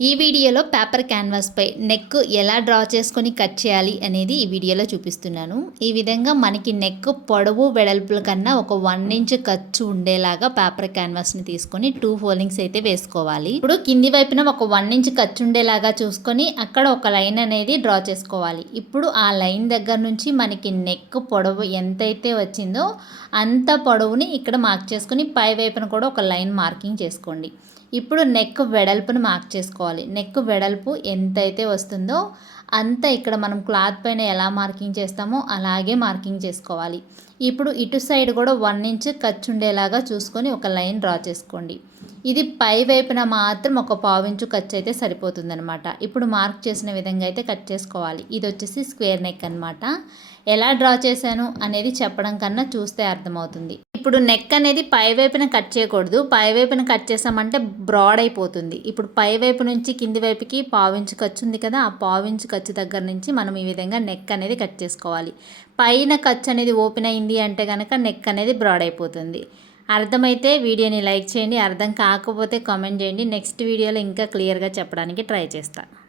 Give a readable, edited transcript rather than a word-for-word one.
ఈ వీడియోలో paper క్యాన్వాస్పై neck ఎలా డ్రా చేసుకొని కట్ చేయాలి అనేది ఈ వీడియోలో చూపిస్తున్నాను. ఈ విధంగా మనకి నెక్ పొడవు వెడల్పుల కన్నా ఒక 1 ఇంచ్ ఖర్చు ఉండేలాగా పేపర్ క్యాన్వాస్ని తీసుకొని 2 ఫోల్డింగ్స్ అయితే వేసుకోవాలి. ఇప్పుడు కింది వైపున ఒక 1 ఇంచ్ ఖర్చు ఉండేలాగా చూసుకొని అక్కడ ఒక లైన్ అనేది డ్రా చేసుకోవాలి. ఇప్పుడు ఆ లైన్ దగ్గర నుంచి మనకి నెక్ పొడవు ఎంతైతే వచ్చిందో అంత పొడవుని ఇక్కడ మార్క్ చేసుకొని పై వైపున కూడా ఒక లైన్ మార్కింగ్ చేసుకోండి. ఇప్పుడు నెక్ వెడల్పును మార్క్ చేసుకోవాలి. నెక్ వెడల్పు ఎంతైతే వస్తుందో అంత ఇక్కడ మనం క్లాత్ పైన ఎలా మార్కింగ్ చేస్తామో అలాగే మార్కింగ్ చేసుకోవాలి. ఇప్పుడు ఇటు సైడ్ కూడా 1 ఇంచ్ ఖర్చు ఉండేలాగా చూసుకొని ఒక లైన్ డ్రా చేసుకోండి. ఇది పై వైపున మాత్రం ఒక 1/4 ఇంచు ఖర్చు అయితే సరిపోతుందనమాట. ఇప్పుడు మార్క్ చేసిన విధంగా అయితే కట్ చేసుకోవాలి. ఇది వచ్చేసి స్క్వేర్ నెక్ అనమాట. ఎలా డ్రా చేశాను అనేది చెప్పడం కన్నా చూస్తే అర్థమవుతుంది. ఇప్పుడు నెక్ అనేది పై వైపున కట్ చేయకూడదు. పై వైపున కట్ చేసామంటే బ్రాడ్ అయిపోతుంది. ఇప్పుడు పై వైపు నుంచి కింది వైపుకి 1/4 ఇంచు ఖర్చు ఉంది కదా, ఆ 1/4 ఇంచు ఖర్చు దగ్గర నుంచి మనం ఈ విధంగా నెక్ అనేది కట్ చేసుకోవాలి. పైన ఖర్చు అనేది ఓపెన్ అయింది అంటే కనుక నెక్ అనేది బ్రాడ్ అయిపోతుంది. అర్థమైతే వీడియోని లైక్ చేయండి. అర్థం కాకపోతే కామెంట్ చేయండి. నెక్స్ట్ వీడియోలో ఇంకా క్లియర్గా చెప్పడానికి ట్రై చేస్తాను.